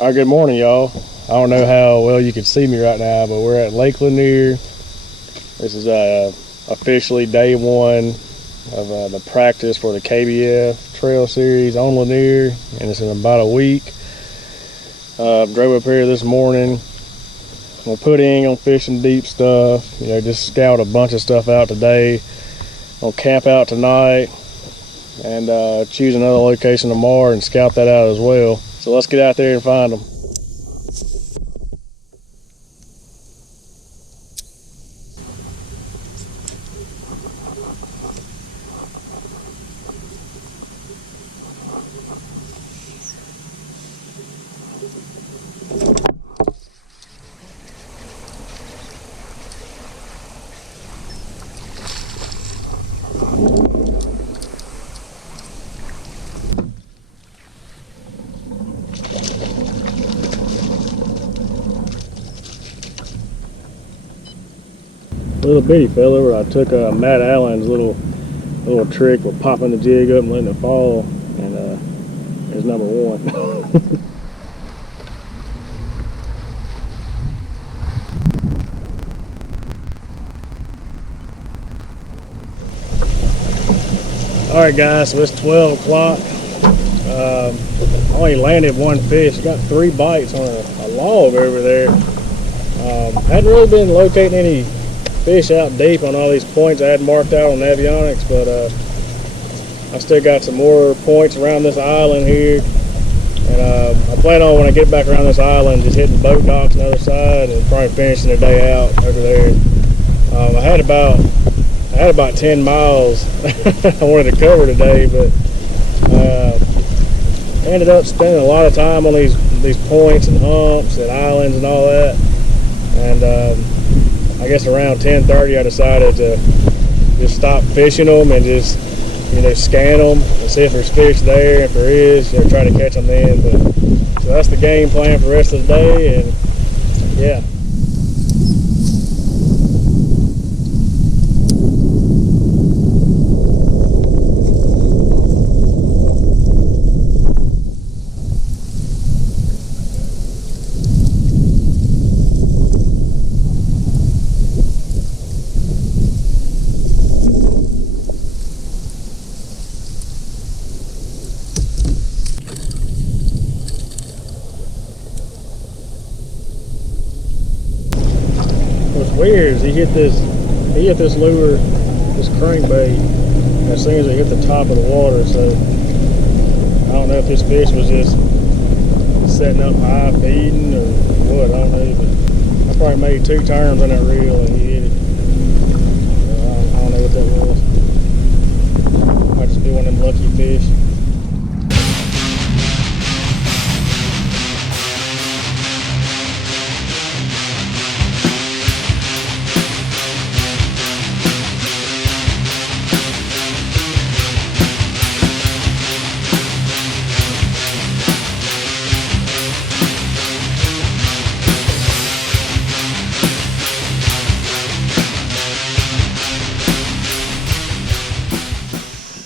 All right, good morning, y'all. I don't know how well you can see me right now, but we're at Lake Lanier. This is officially day one of the practice for the KBF trail series on Lanier, and it's in about a week. Drove up here this morning. We'll put in on fishing deep stuff, just scout a bunch of stuff out today. We'll camp out tonight and choose another location tomorrow and scout that out as well. So let's get out there and find them. Little bitty fella where I took Matt Allen's little trick with popping the jig up and letting it fall, and there's number one. Alright guys, so it's 12 o'clock. I only landed one fish. Got 3 bites on a log over there. Hadn't really been locating any fish out deep on all these points I had marked out on avionics, but I still got some more points around this island here, and I plan on, when I get back around this island, just hitting boat docks on the other side and probably finishing the day out over there. I had about 10 miles I wanted to cover today, but ended up spending a lot of time on these points and humps and islands and all that, and I guess around 10:30 I decided to just stop fishing them and just scan them and see if there's fish there. If there is, try to catch them then. But so that's the game plan for the rest of the day, and yeah. What's weird is he hit this lure, this crankbait, as soon as it hit the top of the water. So I don't know if this fish was just setting up high feeding or what. I don't know, but I probably made 2 turns on that reel and he hit it. I don't know what that was. Might just be one of them lucky fish.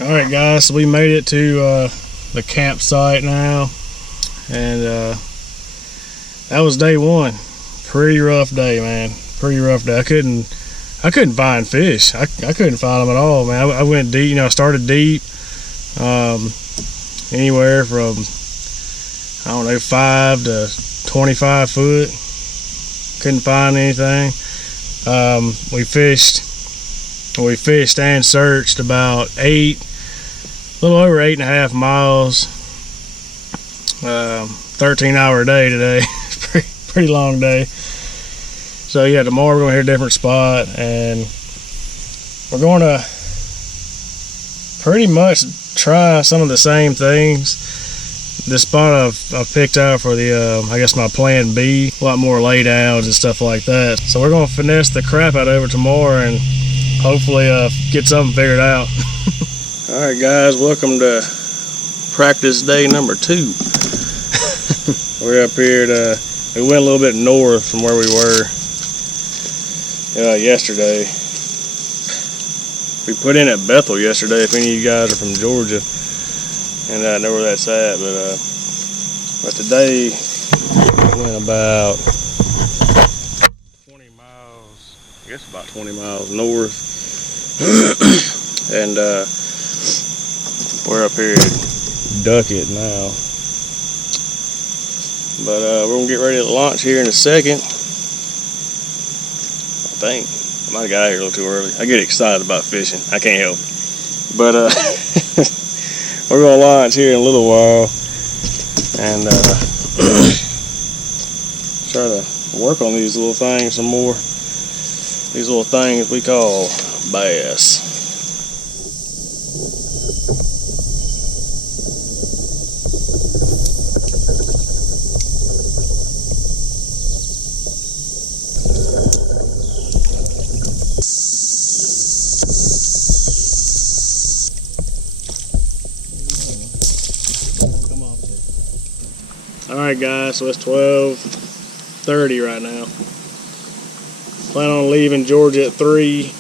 Alright guys, so we made it to the campsite now, and that was day one. Pretty rough day, man. Pretty rough day. I couldn't find fish. I couldn't find them at all, man. I went deep, I started deep, anywhere from, I don't know, 5 to 25 foot. Couldn't find anything. We fished and searched about a little over 8.5 miles, 13-hour day today. pretty long day. So yeah, tomorrow we're gonna hit a different spot, and we're going to pretty much try some of the same things. The spot I've picked out for the I guess my plan B, a lot more laydowns and stuff like that. So we're gonna finesse the crap out over tomorrow and hopefully get something figured out. All right guys, welcome to practice day number 2. We're up here we went a little bit north from where we were yesterday. We put in at Bethel yesterday, if any of you guys are from Georgia and know where that's at, but today Went about 20 miles, I guess about 20 miles north. And we're up here at Duckett now. But we're gonna get ready to launch here in a second. I think I might have got out here a little too early. I get excited about fishing. I can't help it. But we're gonna launch here in a little while and try to work on these little things some more. These little things we call bass. Alright guys, so it's 12:30 right now. Plan on leaving Georgia at 3.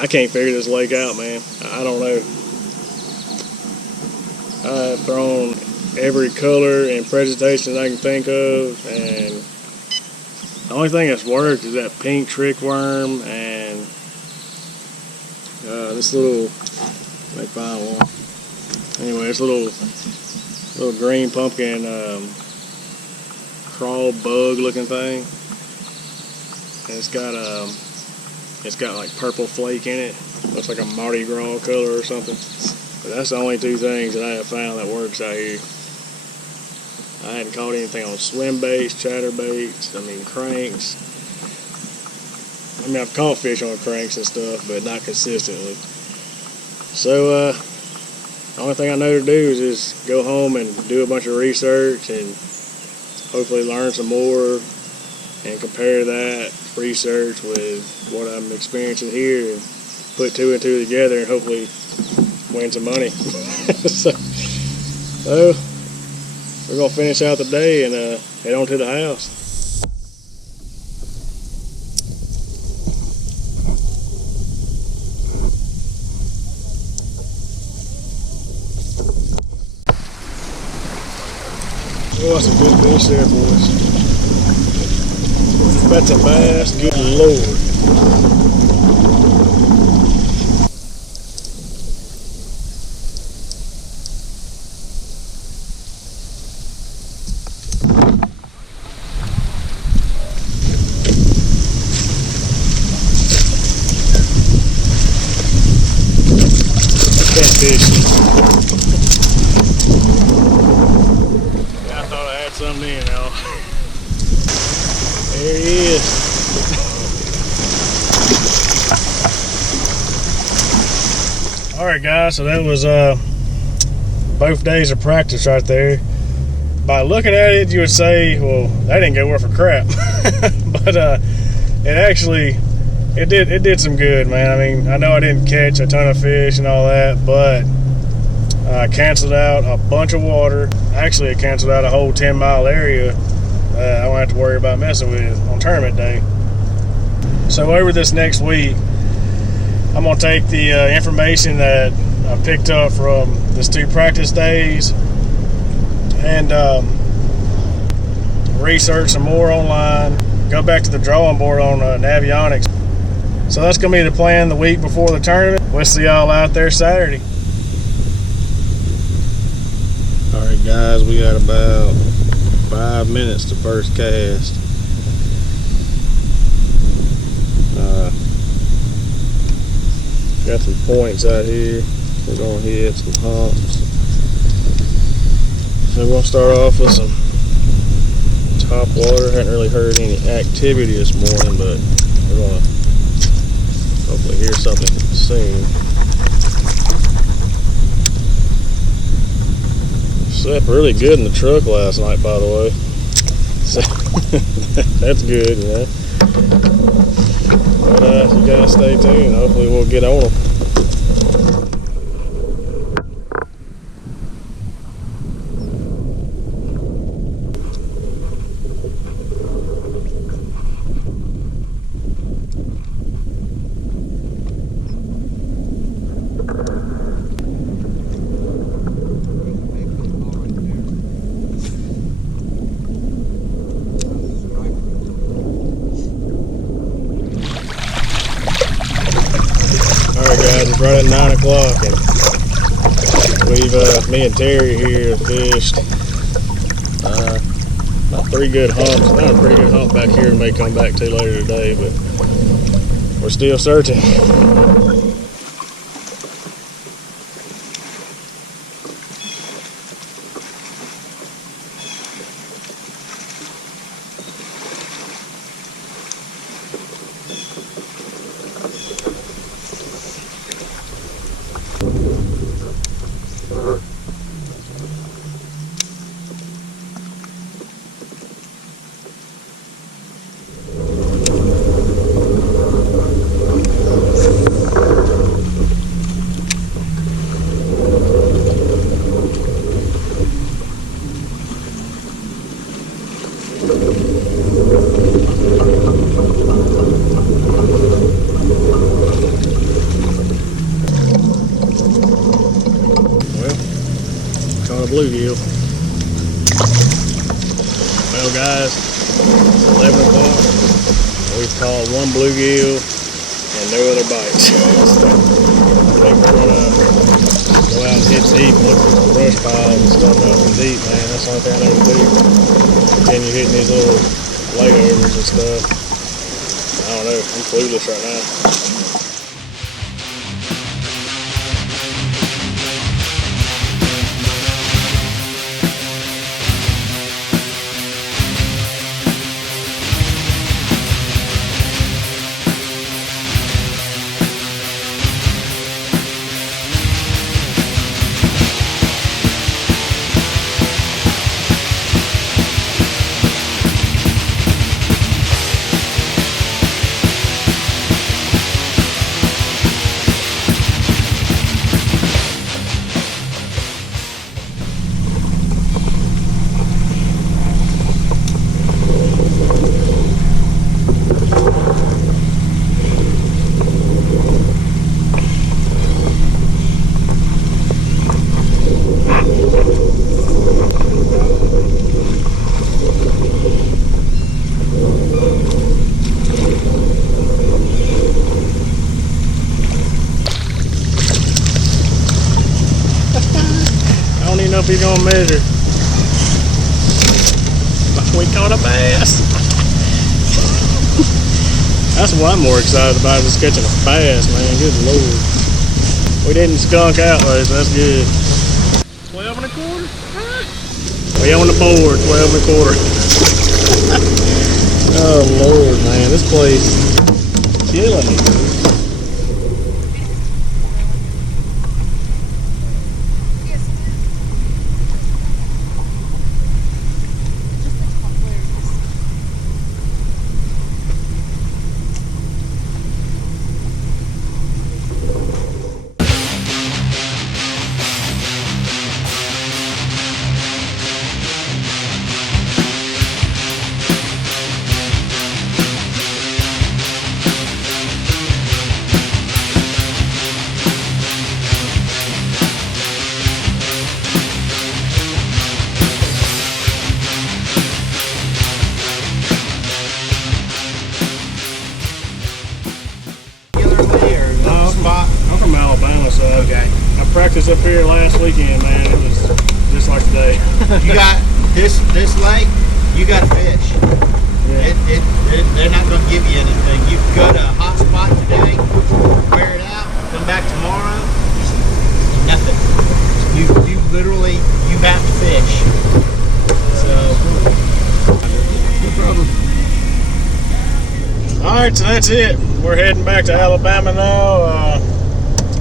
I can't figure this lake out, man. I don't know. I've thrown every color and presentation I can think of, and the only thing that's worked is that pink trick worm and this little, let me find one. Anyway, this little green pumpkin crawl bug looking thing. And it's got like purple flake in it. Looks like a Mardi Gras color or something. But that's the only two things that I have found that works out here. I hadn't caught anything on swim baits, chatterbaits, cranks. I've caught fish on cranks and stuff, but not consistently. So the only thing I know to do is just go home and do a bunch of research and hopefully learn some more and compare that research with what I'm experiencing here and put 2 and 2 together and hopefully win some money. So we're going to finish out the day and head on to the house. Oh, that's a good fish there, boys. That's a bass, good lord. Catfish. Something in now. There he is. Alright guys, so that was both days of practice right there. By looking at it, you would say, well, that didn't go worth a crap. But it did some good, man. I know I didn't catch a ton of fish and all that, but I canceled out a bunch of water. Actually, it canceled out a whole 10-mile area I won't have to worry about messing with on tournament day. So over this next week, I'm going to take the information that I picked up from these 2 practice days and research some more online, go back to the drawing board on Navionics. So that's going to be the plan the week before the tournament. We'll see y'all out there Saturday. Alright guys, we got about 5 minutes to first cast. Got some points out here. We're going to hit some humps. So we're going to start off with some top water. Hadn't really heard any activity this morning, but we're going to hopefully hear something soon. Slept really good in the truck last night, by the way. So that's good, you know. But you guys stay tuned. Hopefully we'll get on them. guys, it's right at 9 o'clock, and we've, me and Terry here have fished about 3 good humps. Found a pretty good hump back here and may come back to later today, but we're still searching. Bluegill. Well guys, it's 11 o'clock. We've caught 1 bluegill and no other bites. I think we're gonna go out and hit deep and look for brush piles and stuff out in deep, man. That's the only thing I know to do. Continue hitting these little layovers and stuff. I don't know, I'm clueless right now. If he's gonna measure, we caught a bass. That's what I'm more excited about, is catching a bass, man. Good lord. We didn't skunk out though, so that's good. 12 and a quarter. We on the board, 12 and a quarter. Oh lord, man, this place killing me. Okay. I practiced up here last weekend, man. It was just like today. You got this lake, you got to fish. Yeah. They're not going to give you anything. You go to a hot spot today, wear it out, come back tomorrow, nothing. You literally, you have to fish. So, no problem. Alright, so that's it. We're heading back to Alabama now.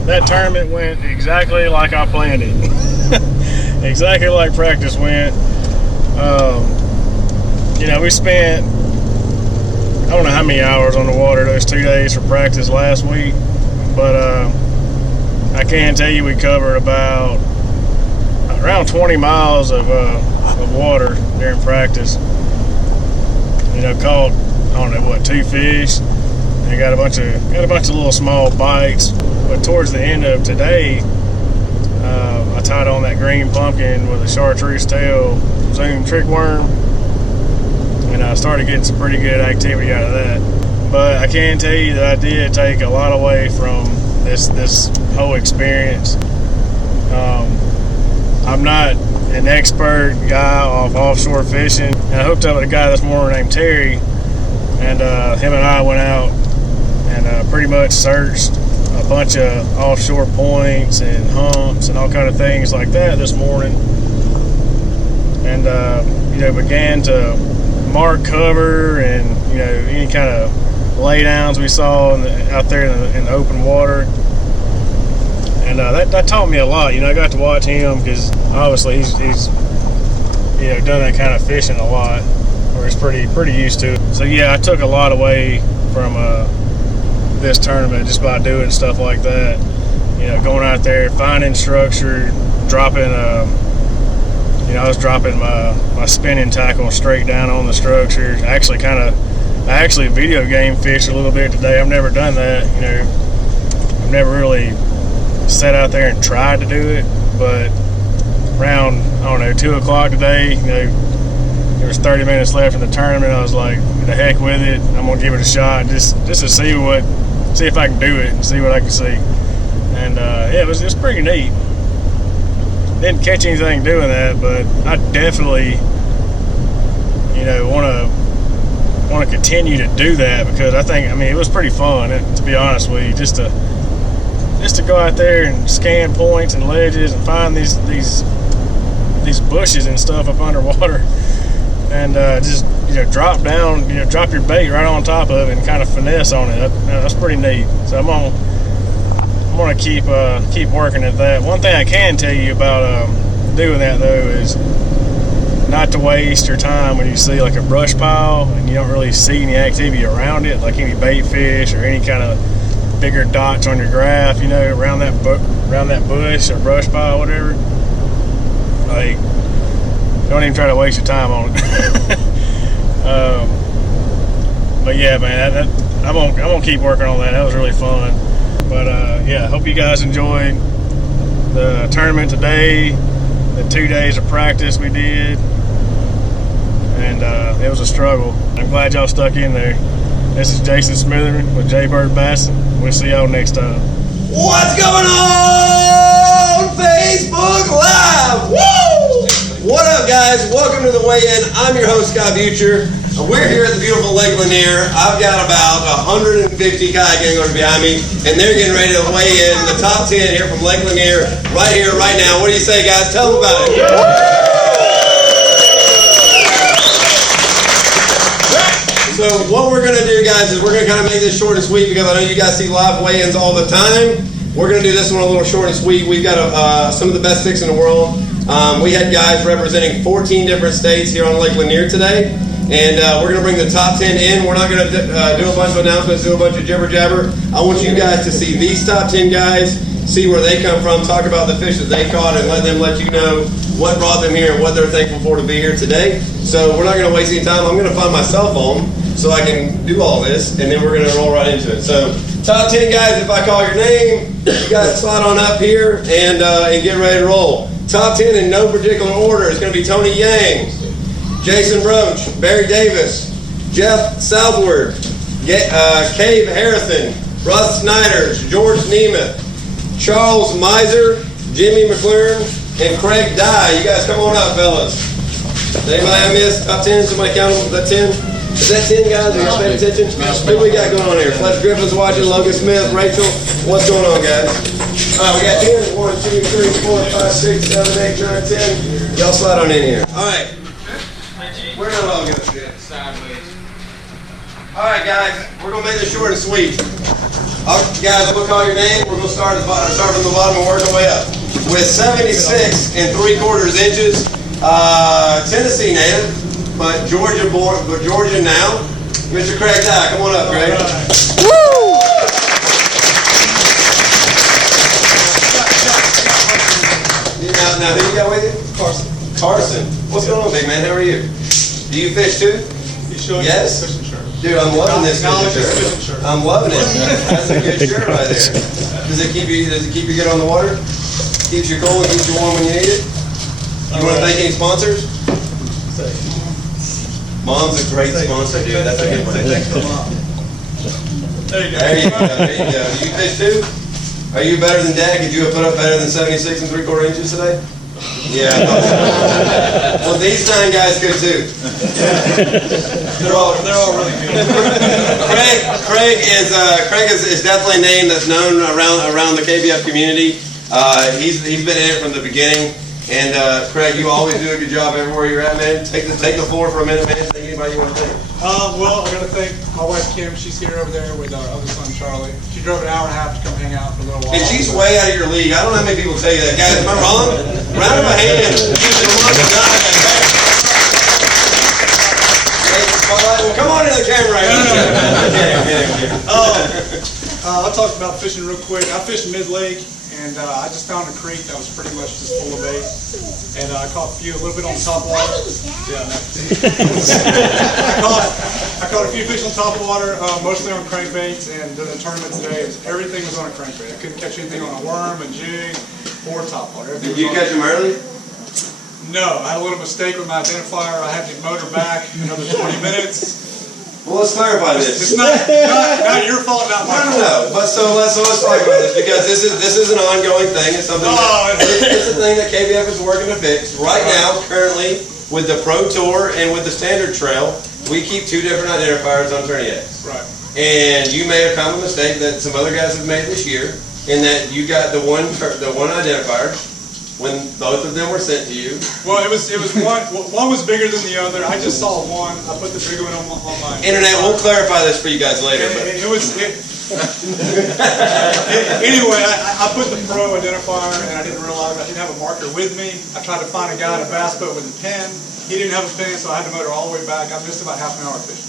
That tournament went exactly like I planned it. Exactly like practice went. You know, we spent, I don't know how many hours on the water those 2 days for practice last week, but I can tell you we covered about around 20 miles of water during practice. You know, caught, I don't know what, 2 fish. And got a bunch of little small bites. But towards the end of today, I tied on that green pumpkin with a chartreuse tail zoom trick worm, and I started getting some pretty good activity out of that. But I can tell you that I did take a lot away from this whole experience. I'm not an expert guy off offshore fishing, and I hooked up with a guy this morning named Terry, and him and I went out and pretty much searched a bunch of offshore points and humps and all kind of things like that this morning, and began to mark cover and any kind of laydowns we saw out there in the open water. And that taught me a lot. I got to watch him because obviously he's done that kind of fishing a lot, or he's pretty used to it. So yeah, I took a lot away from this tournament just by doing stuff like that. Going out there, finding structure, dropping. I was dropping my spinning tackle straight down on the structure. I actually video game fished a little bit today. I've never done that. I've never really sat out there and tried to do it, but around 2 o'clock today, there was 30 minutes left in the tournament. I was like, the heck with it, I'm gonna give it a shot just to see if I can do it and see what I can see. And it was pretty neat. Didn't catch anything doing that, but I definitely want to continue to do that, because I think it was pretty fun, to be honest with you, just to go out there and scan points and ledges and find these bushes and stuff up underwater, and just drop down, drop your bait right on top of it and kind of finesse on it. That's pretty neat. So I'm gonna keep working at that. One thing I can tell you about doing that though is not to waste your time when you see like a brush pile and you don't really see any activity around it, like any bait fish or any kind of bigger dots on your graph, around that bush or brush pile, whatever. Like, don't even try to waste your time on it. But yeah, man, I'm gonna keep working on that. That was really fun. But yeah, I hope you guys enjoyed the tournament today, the 2 days of practice we did, and it was a struggle. I'm glad y'all stuck in there. This is Jason Smitherman with Jaybird Bassing. We'll see y'all next time. What's going on? Facebook Live! Woo! What up, guys? Welcome to the weigh-in. I'm your host, Scott Butcher. We're here at the beautiful Lake Lanier. I've got about 150 kayak anglers behind me, and they're getting ready to weigh in the top 10 here from Lake Lanier, right here, right now. What do you say, guys? Tell them about it. So what we're going to do, guys, is we're going to kind of make this short and sweet, because I know you guys see live weigh-ins all the time. We're going to do this one a little short and sweet. We've got some of the best sticks in the world. We had guys representing 14 different states here on Lake Lanier today. And we're going to bring the top 10 in. We're not going to do a bunch of announcements, do a bunch of jibber-jabber. I want you guys to see these top 10 guys, see where they come from, talk about the fish that they caught, and let you know what brought them here and what they're thankful for to be here today. So we're not going to waste any time. I'm going to find my cell phone so I can do all this, and then we're going to roll right into it. So top 10 guys, if I call your name, you guys slide on up here and get ready to roll. Top 10 in no particular order. It's going to be Tony Yang, Jason Roach, Barry Davis, Jess Southworth, Cave Harrison, Russ Snyder, George Nemeth, Charles Miser, Jimmy McLaren, and Craig Dye. You guys come on up, fellas. Anybody I missed? Top 10? Somebody count them? Is that 10? Is that 10, guys? Are you paying attention? What do we got going on here? Fletch Griffin's watching, Logan Smith, Rachel. What's going on, guys? All right, we got 10. 1, 2, 3, 4, 5, 6, 7, 8, 9, 10. Y'all slide on in here. All right. Where did it all go? Sideways. All right, guys. We're going to make this short and sweet. All right, guys, I'm going to call your name. We're going to start from the bottom and work our way up. With 76 3/4 inches, Tennessee native, but Georgia now. Mr. Craig Dye, come on up, Craig. Woo! Now, who you got with you? Carson. What's going on, big man? How are you? Do you fish too? Yes? Dude, I'm loving this fishing shirt. I'm loving it. That's a good shirt right there. Does it keep you good on the water? Keeps you cool and keeps you warm when you need it? You want to thank any sponsors? Mom's a great sponsor, dude. That's a good one. There you go. Do you fish too? Are you better than Dad? Could you have put up better than 76 and 3/4 inches today? Yeah. I thought so. Well, these 9 guys could too. They're all really good. Craig is definitely a name that's known around the KBF community. He's been in it from the beginning. And Craig, you always do a good job everywhere you're at, man. Take the floor for a minute, man. Thank anybody you want to thank. Well, I gotta thank my wife Kim. She's here over there with our other son Charlie. She drove an hour and a half to come hang out for a little while. And she's way out of your league. I don't know how many people tell you that. Guys, am I wrong? Round of a hand. Well, come on into the camera. I'll talk about fishing real quick. I fished mid-lake, and I just found a creek that was pretty much just full of bait. And I caught a little bit on top water. Yeah, I caught a few fish on top water, mostly on crankbaits. And the tournament today, everything was on a crankbait. I couldn't catch anything on a worm, a jig, or top water. Did you catch them early? No, I had a little mistake with my identifier. I had to motor back another 20 minutes. Well, let's clarify this. It's not your fault, not my fault. No. But so let's talk about this because this is an ongoing thing. It's something. It's a thing that KBF is working to fix right now. Currently, with the Pro Tour and with the Standard Trail, we keep 2 different identifiers on tourniquets. Right. And you made a common mistake that some other guys have made this year, in that you got the one identifier when both of them were sent to you. Well, it was one was bigger than the other. I just saw one. I put the bigger one on my Internet, we'll clarify this for you guys later. Anyway, I put the Pro identifier, and I didn't realize I didn't have a marker with me. I tried to find a guy in a bass boat with a pen. He didn't have a pen, so I had to motor all the way back. I missed about half an hour fishing.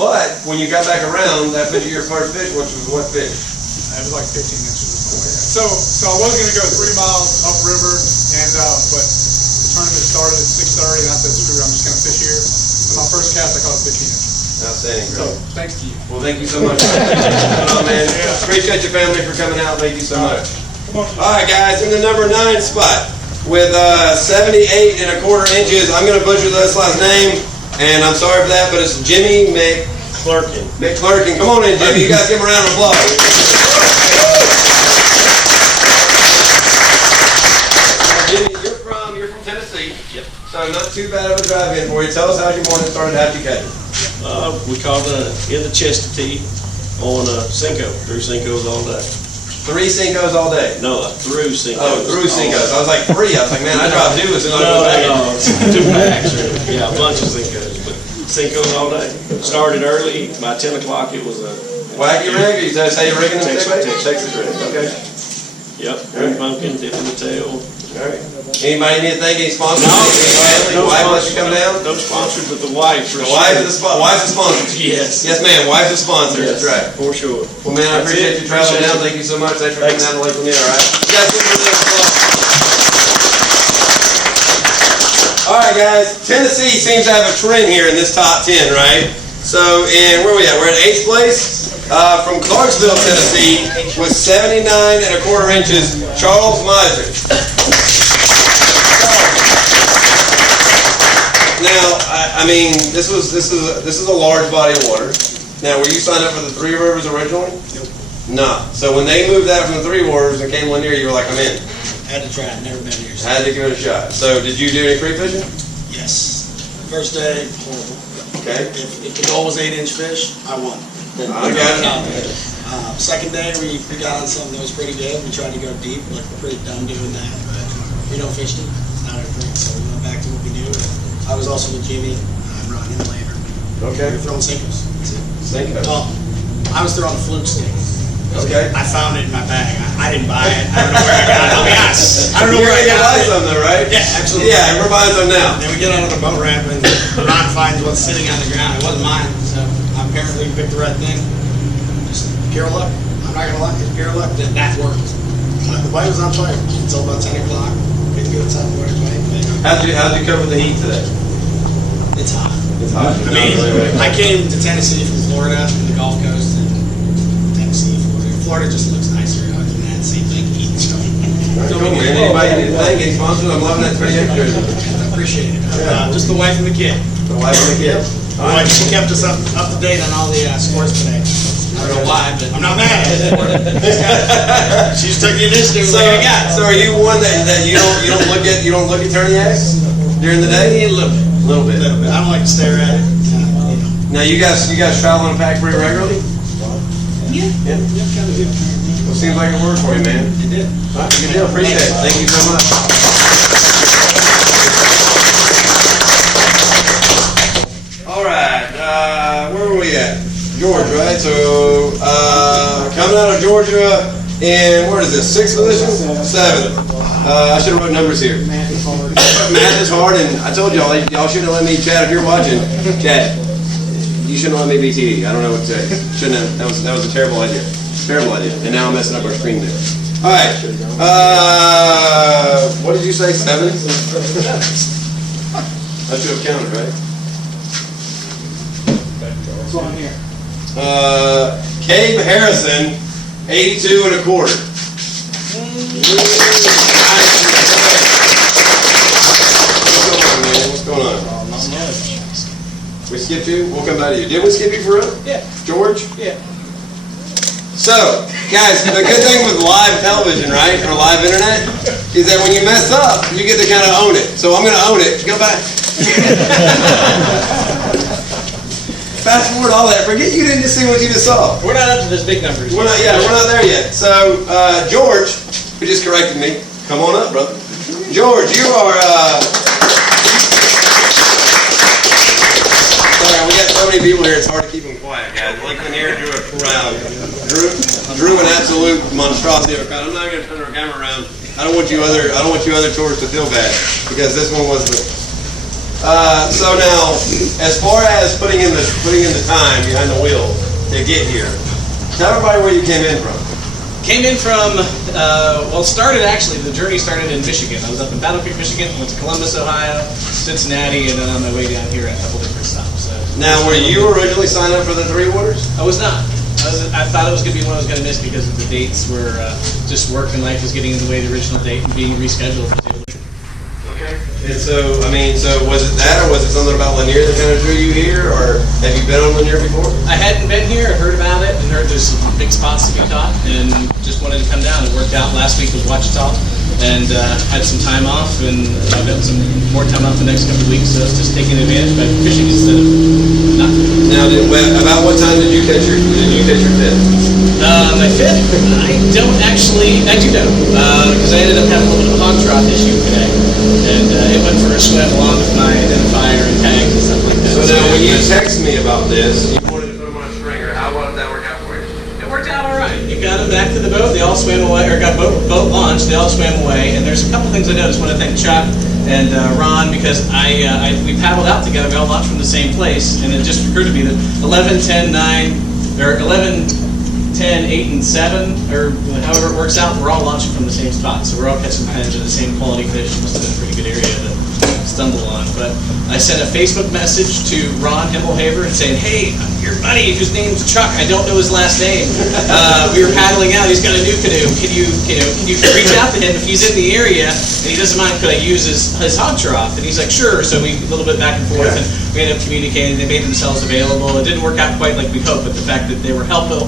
But when you got back around, that fish your first fish, which was what fish? It was like 15 inches or something. So I was going to go 3 miles upriver, and but the tournament started at 6:30, and I said, screw it, I'm just going to fish here. So my first cast, I caught a 15 inch. Outstanding, So Greg. thanks to you. Well, thank you so much. Oh, man. Appreciate your family for coming out. Thank you so much. Come on. All right, guys, in the number 9 spot with 78 1/4 inches. I'm going to butcher this last name, and I'm sorry for that, but it's Jimmy McClurkin. Come on in, Jimmy. You guys give him a round of applause. Jimmy, you're from Tennessee. Yep. So not too bad of a drive in for you. Tell us how your morning started. How'd you catch it? We caught in the Chestatee on Cinco, through Cincos all day. 3 Cincos all day. No, through Cincos. Oh, through Cincos. I was like 3. I was like, man, I dropped 2 as soon as I No, went back. no, 2 packs. Yeah, a bunch of Cincos, but Cincos all day. Started early, by 10 o'clock it was a Wacky rig? Is that how you're rigging them? Texas rig. Okay. Yep, green pumpkin, dip in the tail. All right. Anybody need to thank any sponsors? No, Any family? Wife let you come down? No sponsors, but the wife for The sure. wife is the sponsor. Yes. Yes, ma'am. Wife's a sponsor. Yes, That's right. for sure. Well, man, I That's appreciate it. you traveling Appreciate down. it. Thank you so much. Thanks for coming down to Lake Lanier, all right? You guys give me a round of applause. All right, guys. Tennessee seems to have a trend here in this top 10, right? So, where are we at? We're in 8th place. From Clarksville, Tennessee, with 79 1/4 inches, Charles Miser. Now, I mean, this is a large body of water. Now, were you signed up for the 3 Rivers originally? Nope. No. So when they moved that from the 3 Rivers and came Lanier, you were like, I'm in. Had to try it, never been here. I had to give it a shot. So did you do any creek fishing? Yes. First day, horrible. Okay. If the goal was 8-inch fish, I won. I got it. Second day, we got on something that was pretty good. We tried to go deep, looked pretty dumb doing that, but we don't fish deep. It's not our thing, so we went back to what we do. I was also with Jimmy. I brought him later. Okay. We were throwing Cincos. That's it. Cinco. Well, I was throwing a fluke stick. Okay. I found it in my bag. I didn't buy it. I don't know where I got it. I'll be honest. I don't know where I got it. some though, right? Yeah, absolutely. Yeah, we're buying some now. Then we get out of the boat ramp and Ron finds what's sitting on the ground. It wasn't mine, so apparently we picked the right thing. Just pure luck. I'm not gonna lie, it's pure luck that worked. The bite was on fire until about 10 o'clock. Couldn't get top water bite. How'd you cover the heat today? It's hot. It's hot. I mean, I came to Tennessee from Florida, and the Gulf Coast, and Tennessee, Florida. Florida just looks nicer. Other than that, same thing. Heat and stuff. Cool, man. Anybody need to thank any sponsors? I'm loving that 38 jersey. I appreciate it. Just the wife and the kid. The wife and the kid. My wife, she kept us up to date on all the scores today. I don't know why, but I'm not mad at it. She's took the initiative. So, Like I got. so are you one that you don't look at Turniacs during the day? A little bit. A little bit. I don't like to stare at it. Now you guys travel and pack pretty regularly? Yeah. Kind of good. Well, seems like it worked for you, man. It did. All right, good deal. Appreciate it. Thank you so much. All right, where were we at? George, right? So coming out of Georgia in, what is this, 6th position? 7th. I should have wrote numbers here. Math is hard, and I told y'all shouldn't have let me, Chad, if you're watching, Chad, you shouldn't have let me be TD. I don't know what to say. Shouldn't have. That was a terrible idea. Terrible idea. And now I'm messing up our screen there. All right. What did you say? 7? I should have counted, right? What's on here? Cabe Harrison, 82 and a quarter. What's going on? We skipped you? We'll come back to you. Did we skip you for real? Yeah. George? Yeah. So, guys, the good thing with live television, right, or live internet, is that when you mess up, you get to kind of own it. So I'm going to own it. Go back. Fast forward all that. Forget you didn't just see what you just saw. We're not up to this big numbers. We're not there yet. So, George, who just corrected me, come on up, brother. George, you are, sorry, we got so many people here, it's hard to keep them quiet, guys. Lake Lanier drew a crowd. Drew an absolute monstrosity of a crowd. I'm not going to turn our camera around. I don't want you other tourists to feel bad, because this one was the. So now, as far as putting in the time behind the wheel to get here, tell everybody where you came in from. Came in from, the journey started in Michigan. I was up in Battle Creek, Michigan, went to Columbus, Ohio, Cincinnati, and then on my way down here at a couple different stops. So, Now, were you originally signed up for the 3 waters? I was not. I thought it was going to be one I was going to miss because of the dates were just work and life was getting in the way of the original date and being rescheduled. Okay. And so was it that, or was it something about Lanier that kind of drew you here, or have you been on Lanier before? I hadn't been here. I heard about it and heard there's some big spots to be caught, and just wanted to come down. It worked out. Last week was Wichita, and had some time off, and I've got some more time off the next couple of weeks, so it's just taking advantage by fishing instead of not. Now, about what time did you catch your fifth? My fifth, I do know, because I ended up having a little bit of a hog trough issue today, and it went for a swim along with my identifier and tags and stuff like that. So now, when you text me about this, you wanted to put them on a stringer. How did that work out for you? It worked out all right. You got them back to the boat. They all swam away, or got boat launched. They all swam away. And there's a couple things I noticed. I want to thank Chuck and Ron, because we paddled out together. We all launched from the same place, and it just occurred to me that 11, 10, 9, or 11, 10, 8, and 7, or however it works out, we're all launching from the same spot. So we're all catching kinds of the same quality fish. It must have been a pretty good area to stumble on. But I sent a Facebook message to Ron Himmelhaver and saying, hey, your buddy, whose name's Chuck, I don't know his last name. We were paddling out, he's got a new canoe. Can you reach out to him if he's in the area and he doesn't mind, could I use his hog trough? And he's like, sure. So we a little bit back and forth, and we ended up communicating. They made themselves available. It didn't work out quite like we hoped, but the fact that they were helpful,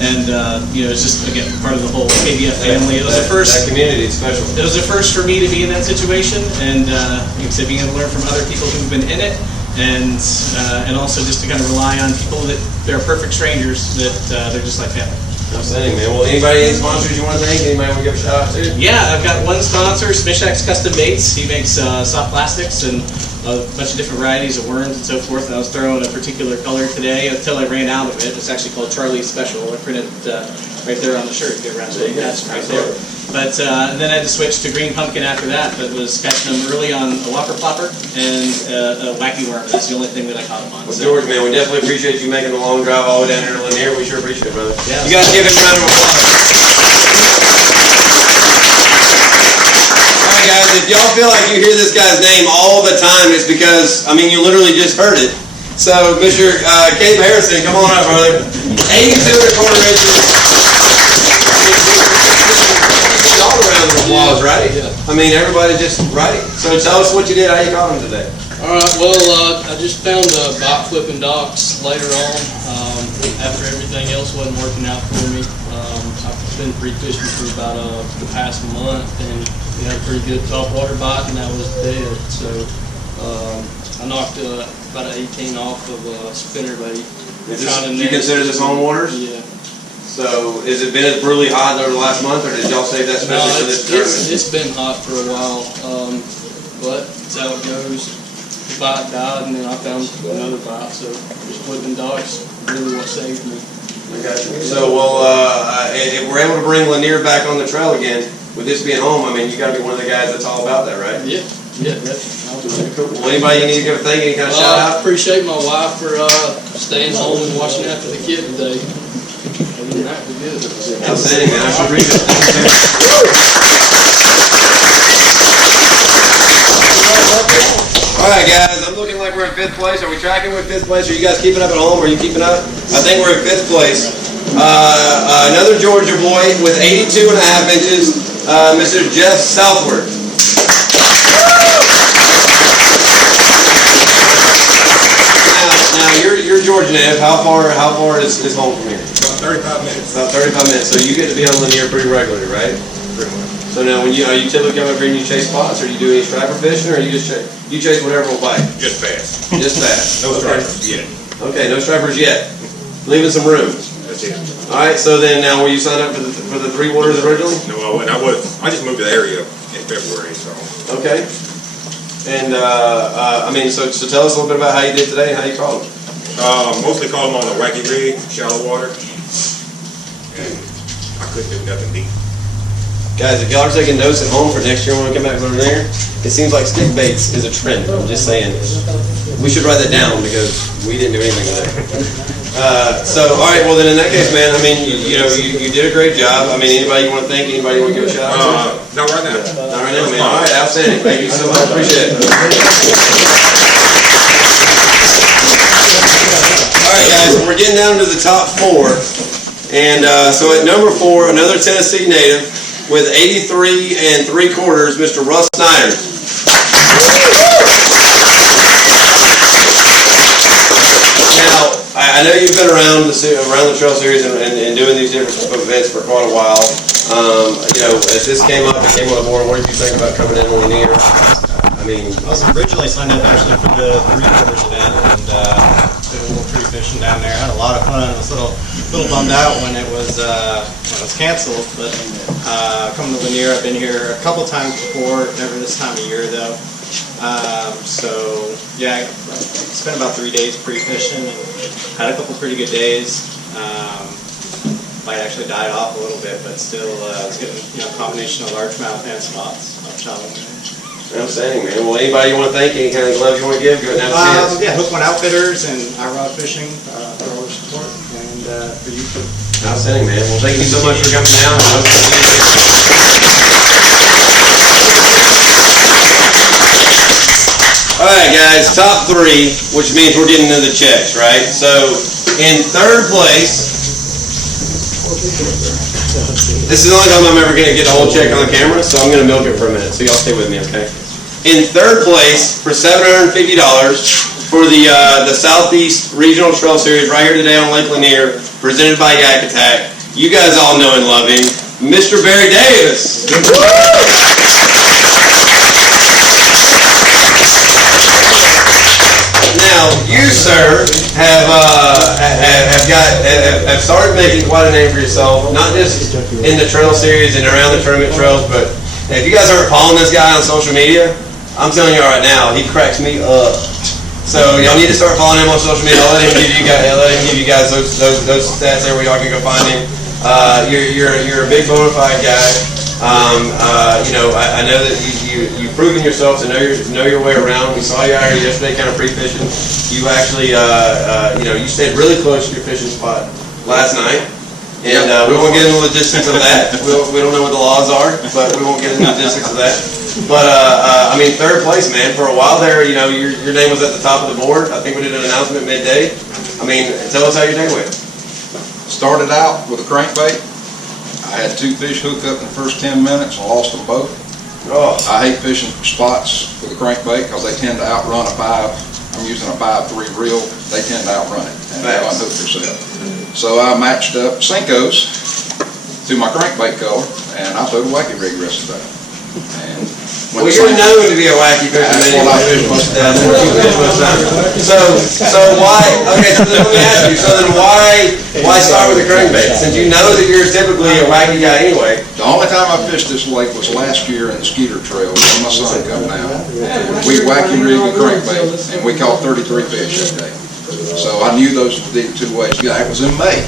and it's just, again, part of the whole KBF family. It was the first. That community is special. It was the first for me to be in that situation, and like I said, being able to learn from other people who've been in it, and also just to kind of rely on people that they're perfect strangers, that they're just like family. Outstanding, man. Well, any sponsors you want to thank? Anybody want to give a shout out to? Yeah, I've got one sponsor, Smishak's Custom Baits. He makes soft plastics and a bunch of different varieties of worms and so forth. And I was throwing a particular color today until I ran out of it. It's actually called Charlie's Special. I printed right there on the shirt. Get around to it. That's right there. But then I had to switch to green pumpkin after that. But was catching them early on a whopper plopper and a wacky worm. That's the only thing that I caught them on. Well, George, man, we definitely appreciate you making the long drive all the way down here to Lanier. We sure appreciate it, brother. Yeah. You guys give him a round of applause. All right, guys, if y'all feel like you hear this guy's name all the time, it's because, you literally just heard it. So, Mr. Cabe Harrison, come on up, brother. 82 and a quarter inches. All around the applause, right? Everybody just, right? So tell us what you did, how you caught him today. Alright, well, I just found bot flipping docks later on, after everything else wasn't working out for me. I been pre-fishing for about the past month, and we had a pretty good topwater bite, and that was dead. So I knocked about an 18 off of a spinner bait. Do you consider this home waters? Yeah. So, has it been as brutally hot over the last month, or did y'all save that No, especially for this tournament? it's been hot for a while, but that's how it goes. The bite died, and then I found another bite, so just flipping docks really what saved me. Okay. So, well, if we're able to bring Lanier back on the trail again, with this being home, I mean, you got to be one of the guys that's all about that, right? Yeah, definitely. Cool. Well, anybody you need to give a thank you, any kind of shout I out? appreciate my wife for staying home and watching after the kid today. Other than that, we're good. Outstanding, man. I should read it. All right, guys. I'm looking like we're in 5th place. Are we tracking with 5th place? Are you guys keeping up at home? Are you keeping up? I think we're in 5th place. Another Georgia boy with 82.5 inches, Mr. Jess Southworth. Now you're Georgia native. How far is home from here? About 35 minutes. About 35 minutes. So you get to be on Lanier pretty regularly, right? Pretty much. So now, are you typically come up here and you chase spots, or you do any striper fishing, or you just chase whatever will bite? Just fast. Just fast. No Okay. stripers yet. Okay, no stripers yet. Leaving some room. That's it. All right. So then, now, will you sign up for the 3 waters originally? No, I wouldn't. I just moved to the area in February, so. Okay. And I mean, so tell us a little bit about how you did today and how you caught them. Mostly caught them on a wacky rig, shallow water. And I couldn't do nothing deep. Guys, if y'all are taking notes at home for next year when we come back over there, it seems like stick baits is a trend. I'm just saying. We should write that down because we didn't do anything with that. So, all right, well then in that case, man, I mean, you did a great job. I mean, anybody you want to thank? Anybody you want to give a shout out to? Not right now. Not right now, man. All right, outstanding. Thank you so much. Appreciate it. All right, guys, we're getting down to the top 4. And so at number 4, another Tennessee native with 83 3/4, Mr. Russ Snyder. Now, I know you've been around the trail series and doing these different events for quite a while. As this came up and came on board, what did you think about coming in on Lanier? I mean, I was originally signed up actually for the 3/4 stand and did a little free fishing down there. Had a lot of fun. I was a little bummed out when it was canceled, but coming to Lanier, I've been here a couple times before, never this time of year though. So yeah, I spent about 3 days pre-fishing and had a couple pretty good days. Bite actually died off a little bit, but still I was getting a combination of largemouth and spots. Outstanding, man. Well, anybody you want to thank, any kind of gloves you want to give, go ahead and have a chance. Yeah, Hook One Outfitters and iRod Fishing for all their support, and for you too. Outstanding, man. Well, thank you so much for coming down. All right, guys, top 3, which means we're getting into the checks, right? So, in 3rd place, this is the only time I'm ever going to get a whole check on the camera, so I'm going to milk it for a minute. So y'all stay with me, okay? In 3rd place for $750 for the Southeast Regional Trail Series right here today on Lake Lanier, presented by Yak Attack. You guys all know and love him, Mr. Barry Davis. Now, you, sir, have started making quite a name for yourself, not just in the trail series and around the tournament trails, but if you guys aren't following this guy on social media, I'm telling you right now, he cracks me up. So y'all need to start following him on social media. I'll let him give you guys those stats there where y'all can go find him. You're a big bona fide guy. I know that you've proven yourself to know your way around. We saw you out here yesterday, kind of pre-fishing. You actually, you stayed really close to your fishing spot last night. And we won't get into the logistics of that. We don't know what the laws are, but we won't get into the logistics of that. But, 3rd place, man. For a while there, your name was at the top of the board. I think we did an announcement midday. Tell us how your day went. Started out with a crankbait. I had 2 fish hook up in the first 10 minutes. I lost them both. Oh. I hate fishing for spots with a crankbait because they tend to outrun a 5. I'm using a 5.3 reel. They tend to outrun it and unhook yourself. So I matched up Cinco's to my crankbait color, and I threw the wacky rig the rest of the day. And Well, you're known to be a wacky fisherman. That's what I fish most of the time. That's what you fish most of the time. So why? Okay, so then let me ask you. So then why start with the crankbait? Since you know that you're typically a wacky guy anyway. The only time I fished this lake was last year in the Skeeter Trail when my son come down. We wacky rigged the crankbait, and we caught 33 fish that day. So I knew those were the two ways. Yeah, it was in May.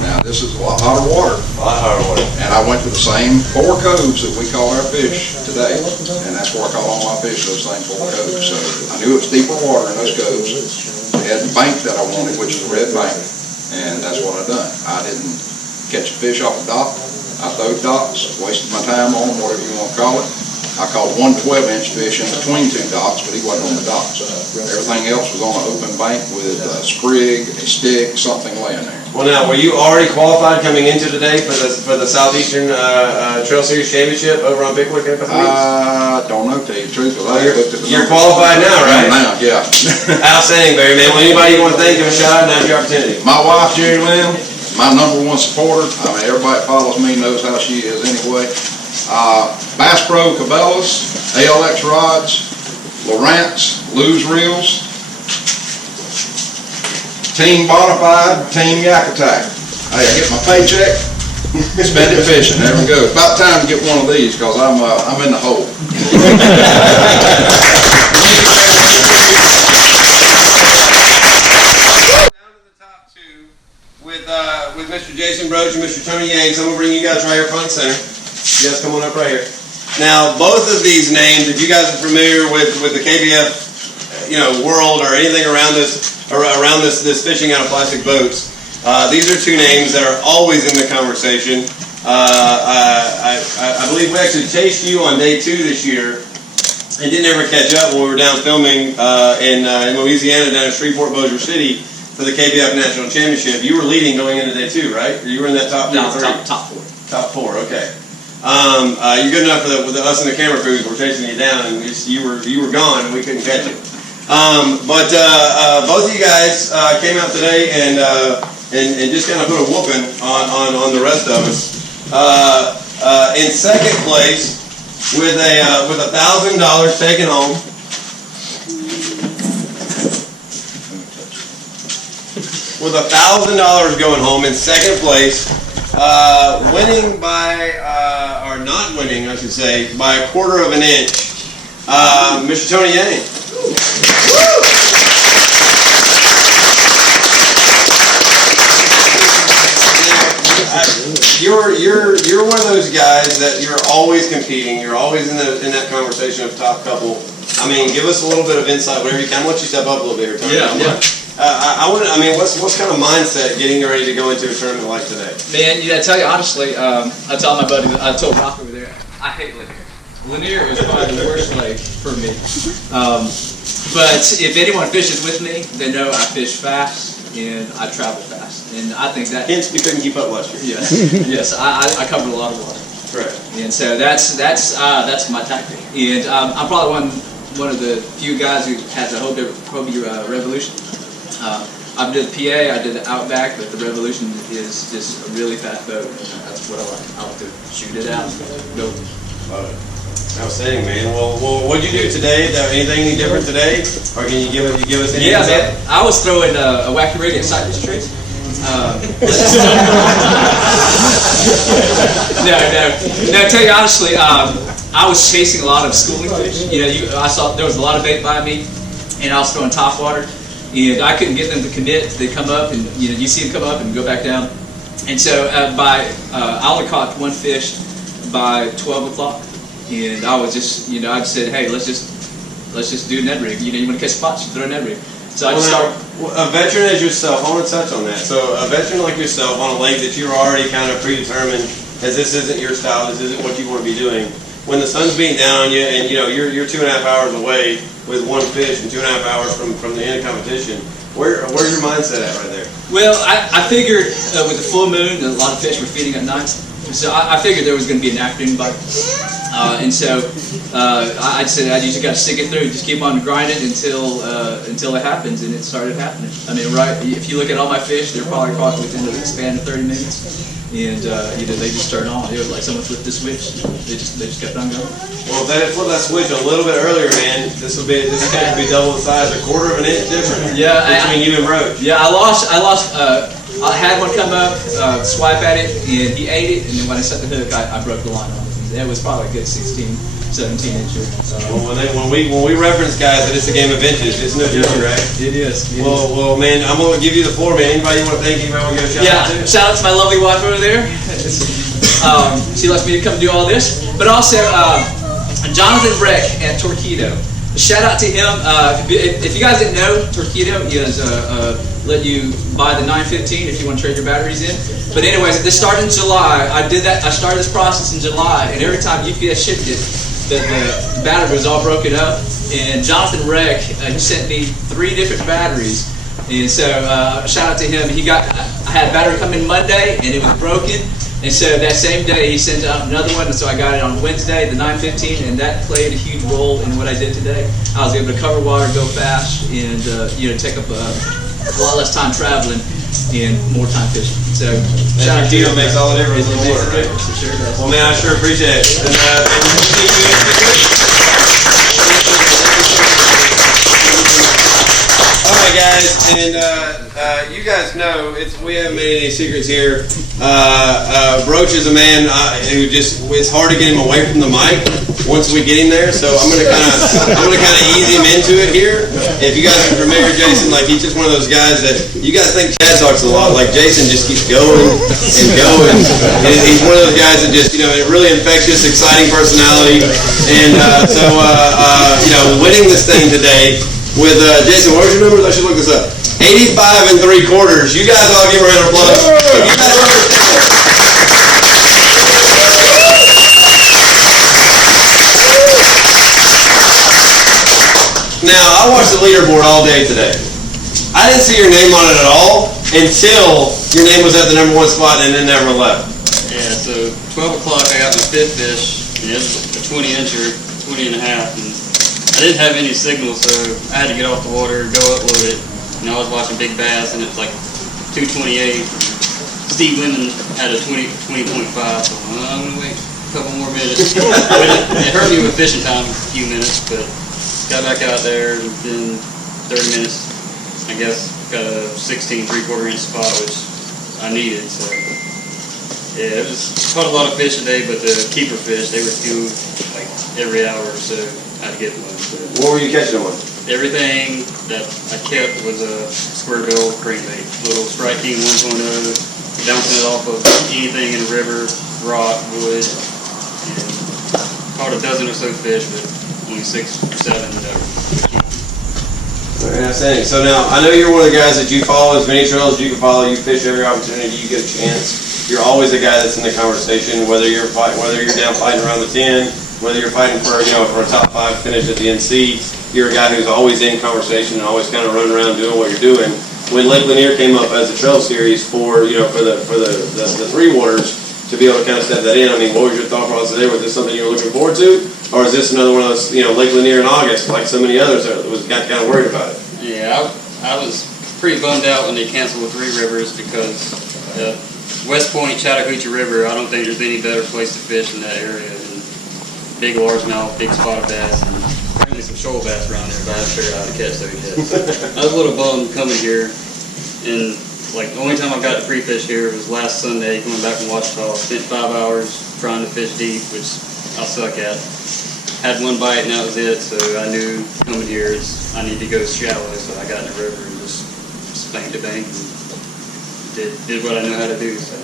Now, this is a lot hotter water. A lot hotter water. And I went to the same 4 coves that we caught our fish today. And that's where I caught all my fish, those same 4 coves. So I knew it was deeper water in those coves. They had the bank that I wanted, which is a red bank. And that's what I done. I didn't catch a fish off a dock. I throwed docks, wasted my time on them, whatever you want to call it. I caught 1 12-inch fish in between 2 docks, but he wasn't on the docks. Everything else was on an open bank with a sprig, a stick, something laying there. Well, now, were you already qualified coming into today for the Southeastern Trail Series Championship over on Pickwick in a couple weeks? Don't know, to tell you the truth, but I looked at the You're numbers. qualified now, right? Now, yeah. Outstanding, Barry, man. Well, anybody you want to thank, give a shout out, now's your opportunity. My wife, Jerry Lynn, my #1 supporter. I mean, everybody that follows me knows how she is anyway. Bass Pro Cabela's, ALX Rods, Lowrance, Lose Reels, Team Bonafide, Team Yak Attack. Hey, I get my paycheck, spend it fishing. There we go. It's about time to get one of these because I'm in the hole. With Mr. Jason Broach and Mr. Tony Yanks. I'm going to bring you guys right here front and center. You guys come on up right here. Now, both of these names, if you guys are familiar with the KBF, world or anything around this fishing out of plastic boats, these are 2 names that are always in the conversation. I believe we actually chased you on day 2 this year and didn't ever catch up when we were down filming in Louisiana down in Shreveport, Bossier City, for the KBF National Championship. You were leading going into day 2, right? Or you were in that top 2 or 3? Top 4. Top 4, okay. You're good enough for us and the camera crews were chasing you down, and you were gone, and we couldn't catch you. But both of you guys came out today and just kind of put a whooping on the rest of us. In second place with $1,000 taken home. With $1,000 going home in second place, winning by, or not winning, I should say, by 1/4 of an inch, Mr. Tony Yang. You're one of those guys that you're always competing. You're always in that conversation of top couple. I mean, give us a little bit of insight, whatever you can. Why don't you step up a little bit here, Tony? Yeah. What's kind of mindset getting you ready to go into a tournament like today? Man, I tell you honestly, I told my buddy, I told Rock over there, I hate Lanier. Lanier is probably the worst lake for me. But if anyone fishes with me, they know I fish fast and I travel fast, and I think that. Hence, you couldn't keep up last year. Yes, I covered a lot of water. Correct. And so that's my tactic, and I'm probably one of the few guys who has a Hobie Revolution. I did the PA, I did the Outback, but the Revolution is just a really fast boat. And that's what I like. I like to shoot it out. Go. Outstanding, man. Well, what'd you do today? Anything any different today? Or can you give us any Yeah, insight? man. I was throwing a wacky rig at cypress trees. No. Tell you honestly, I was chasing a lot of schooling fish. I saw there was a lot of bait by me, and I was throwing top water. And I couldn't get them to commit. They come up, and you see them come up and go back down. And so I only caught 1 fish by 12 o'clock, and I was just, I just said, hey, let's just do a Ned rig. You want to catch spots, you throw a Ned rig. So I just started. A veteran as yourself, I want to touch on that. So a veteran like yourself on a lake that you're already kind of predetermined as this isn't your style, this isn't what you want to be doing. When the sun's beating down on you, and you're 2.5 hours away with 1 fish and 2.5 hours from the end of competition, where's your mindset at right there? Well, I figured with the full moon, a lot of fish were feeding at night, so I figured there was going to be an afternoon bite. And so I said I just got to stick it through, just keep on grinding until it happens, and it started happening. I mean, right? If you look at all my fish, they're probably caught within the span of 30 minutes. and they just turned on. It was like someone flipped the switch. They just kept on going. Well, if they had flipped that switch a little bit earlier, man, this would be double the size, a quarter of an inch difference. Yeah, between you and Roach. Yeah, I lost. I had one come up, swipe at it, and he ate it. And then when I set the hook, I broke the line on it. It was probably a good 16, 17 incher. Well, when we reference guys that it's a game of inches, it's no joke, right? It is. Well, man, I'm gonna give you the floor, man. Anybody you want to thank? Anybody want to give a shout out to? Shout out to my lovely wife over there. She lets me to come do all this, but also Jonathan Breck at Torquedo. Shout out to him. If you guys didn't know, Torquedo is let you buy the 915 if you want to trade your batteries in. But anyways, this started in July. I started this process in July, and every time UPS shipped it, the battery was all broken up. And Jonathan Breck, he sent me 3 different batteries. And so shout out to him. I had a battery come in Monday, and it was broken. And so that same day, he sent out another one, and so I got it on Wednesday, the 915, and that played a huge role in what I did today. I was able to cover water, go fast, and take up a lot less time traveling and more time fishing. So shout out to you. Makes all the difference in the water, right? Sure does. Well, man, I sure appreciate it. All right, guys, and you guys know we haven't made any secrets here. Broach is a man who it's hard to get him away from the mic once we get him there. So I'm gonna kind of ease him into it here. If you guys are familiar with Jason, like he's just one of those guys that you guys think Chad talks a lot. Like Jason just keeps going and going. And he's one of those guys that just a really infectious, exciting personality. And winning this thing today with Jason. What was your numbers? I should look this up. 85 3/4. You guys all give a round of applause. If you guys understand. Now, I watched the leaderboard all day today. I didn't see your name on it at all until your name was at the #1 spot and it never left. Yeah, so 12 o'clock I got my 5th fish, and it was a 20 incher, 20 and a half, and I didn't have any signal, so I had to get off the water, go upload it, and I was watching big bass, and it's like 228. Steve Lemon had a 20.5, so I'm going to wait a couple more minutes. It hurt me with fishing time a few minutes, but got back out there, and then 30 minutes, I guess, got a 16 3/4 inch spot, which I needed, so. Yeah, it was caught a lot of fish today, but the keeper fish, they were few like every hour or so. I had to get one. So. What were you catching them on? Everything that I kept was a square bill crankbait, little Strike King 1.0, bouncing it off of anything in the river, rock, wood, and caught a dozen or so fish, but only 6 or 7 that were. Very nice thing. So now, I know you're one of the guys that you follow as many trails as you can follow. You fish every opportunity you get a chance. You're always a guy that's in the conversation, whether you're down fighting around the 10, whether you're fighting for a top 5 finish at the NC. You're a guy who's always in conversation and always kind of running around doing what you're doing. When Lake Lanier came up as a trail series for the 3 waters to be able to kind of step that in, I mean, what was your thought process today? Was this something you were looking forward to, or is this another one of those Lake Lanier in August like so many others that got kind of worried about it? Yeah, I was pretty bummed out when they canceled the 3 rivers because West Point, Chattahoochee River, I don't think there's any better place to fish in that area than big largemouth, big spotted bass, and apparently some shoal bass around there, but I haven't figured out how to catch those yet. So I was a little bummed coming here, and like the only time I got to pre-fish here was last Sunday, coming back from Ouachita. Spent 5 hours trying to fish deep, which I suck at. Had 1 bite and that was it, so I knew coming here I need to go shallow, so I got in the river and just spanked the bank and did what I know how to do. So.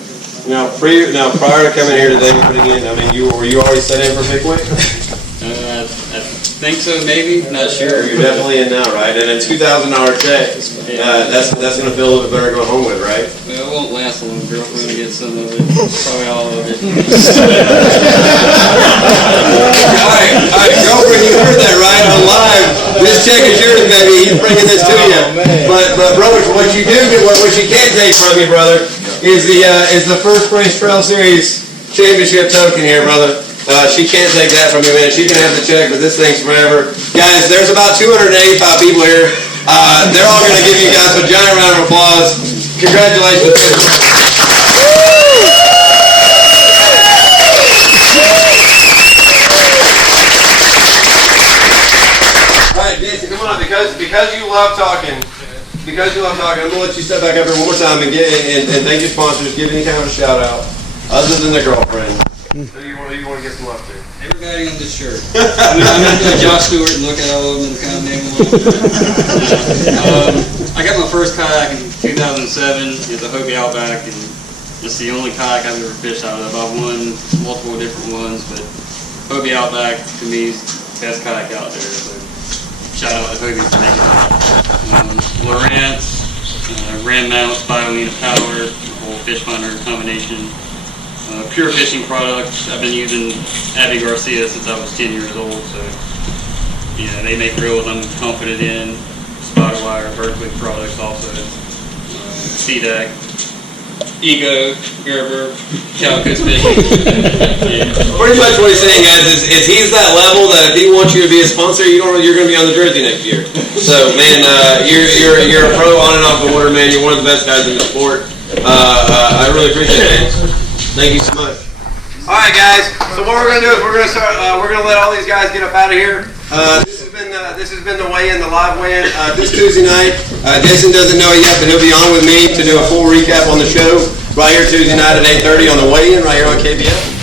Now, prior to coming here today, putting in, I mean, were you already set in for Bigway? I think so, maybe. Not sure. You're definitely in now, right? And a $2,000 check. That's going to feel a little bit better going home with, right? Well, it won't last long. Girlfriend to get some of it, probably all of it. All right, girlfriend, you heard that, right? On live, this check is yours, baby. He's bringing this to you. But brother, what you can't take from you, brother, is the first place Trail Series championship token here, brother. She can't take that from you, man. She can have the check, but this thing's forever. Guys, there's about 285 people here. They're all going to give you guys a giant round of applause. Congratulations. love talking, I'm gonna let you step back up here one more time and thank your sponsors. Give any kind of a shout out, other than the girlfriend. Who you want to give some love to? Everybody on this shirt. I'm gonna go Josh Stewart and look at all of them and kind of name them. I got my first kayak in 2007. It's a Hobie Outback, and it's the only kayak I've ever fished out of. I've won multiple different ones, but Hobie Outback to me is the best kayak out there. So shout out to Hobie for making it. Lowrance, Ram mounts, Biolina power, the whole fish finder combination. Pure fishing products. I've been using Abby Garcia since I was 10 years old, so yeah, they make reels I'm confident in. Spider wire, Berkeley products also. C-Deck, Ego, Gerber, Calico's Fishing. Yeah. Pretty much what he's saying, guys, is he's that level that if he wants you to be a sponsor, you're going to be on the jersey next year. So, man, you're a pro on and off the water, man. You're one of the best guys in the sport. I really appreciate it, man. Thank you so much. All right, guys. So what we're gonna do is we're gonna let all these guys get up out of here. This has been the weigh-in, the live weigh-in this Tuesday night. Jason doesn't know it yet, but he'll be on with me to do a full recap on the show right here Tuesday night at 8:30 on the weigh-in right here on KBF.